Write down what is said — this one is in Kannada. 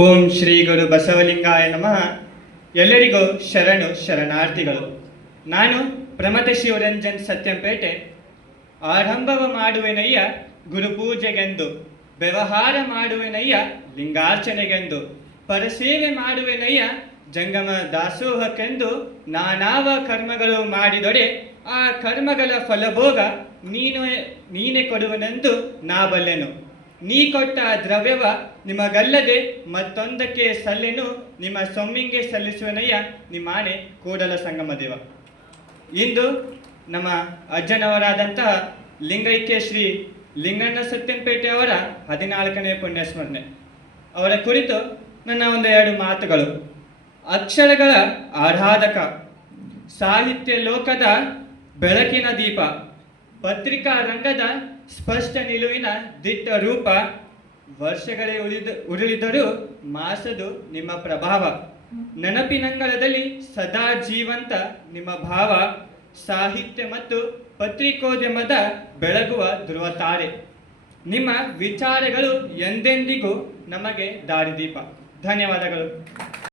ಓಂ ಶ್ರೀ ಗುರು ಬಸವಲಿಂಗಾಯ ನಮಃ. ಎಲ್ಲರಿಗೂ ಶರಣು ಶರಣಾರ್ಥಿಗಳು. ನಾನು ಪ್ರಮಥ ಶಿವರಂಜನ್ ಸತ್ಯಂಪೇಟೆ. ಆರಂಭವ ಮಾಡುವೆನಯ್ಯ ಗುರುಪೂಜೆಗೆಂದು, ವ್ಯವಹಾರ ಮಾಡುವೆನಯ್ಯ ಲಿಂಗಾರ್ಚನೆಗೆಂದು, ಪರಸೇವೆ ಮಾಡುವೆನಯ್ಯ ಜಂಗಮ ದಾಸೋಹಕ್ಕೆಂದು. ನಾನಾವ ಕರ್ಮಗಳು ಮಾಡಿದೊಡೆ ಆ ಕರ್ಮಗಳ ಫಲಭೋಗ ನೀನೇ ಕೊಡುವನೆಂದು ನಾ ಬಲ್ಲೆನು. ನೀ ಕೊಟ್ಟ ದ್ರವ್ಯವ ನಿಮಗಲ್ಲದೆ ಮತ್ತೊಂದಕ್ಕೆ ಸಲ್ಲೆನು, ನಿಮ್ಮ ಸೊಮ್ಮಿಂಗೆ ಸಲ್ಲಿಸುವನಯ್ಯ ನಿಮ್ಮಾನೆ ಕೂಡಲ ಸಂಗಮ ದೇವ. ಇಂದು ನಮ್ಮ ಅಜ್ಜನವರಾದಂತಹ ಲಿಂಗೈಕ್ಯ ಶ್ರೀ ಲಿಂಗಣ್ಣ ಸತ್ಯಂಪೇಟೆ ಅವರ 14ನೇ ಪುಣ್ಯಸ್ಮರಣೆ. ಅವರ ಕುರಿತು ನನ್ನ ಒಂದೆರಡು ಮಾತುಗಳು. ಅಕ್ಷರಗಳ ಆರಾಧಕ, ಸಾಹಿತ್ಯ ಲೋಕದ ಬೆಳಕಿನ ದೀಪ, ಪತ್ರಿಕಾ ರಂಗದ ಸ್ಪಷ್ಟ ನಿಲುವಿನ ದಿಟ್ಟ ರೂಪ. ವರ್ಷಗಳೇ ಉರುಳಿದರೂ ಮಾಸದು ನಿಮ್ಮ ಪ್ರಭಾವ, ನೆನಪಿನಂಗಳದಲ್ಲಿ ಸದಾ ಜೀವಂತ ನಿಮ್ಮ ಭಾವ. ಸಾಹಿತ್ಯ ಮತ್ತು ಪತ್ರಿಕೋದ್ಯಮದ ಬೆಳಗುವ ಧ್ರುವ ತಾರೆ. ನಿಮ್ಮ ವಿಚಾರಗಳು ಎಂದೆಂದಿಗೂ ನಮಗೆ ದಾರಿದೀಪ. ಧನ್ಯವಾದಗಳು.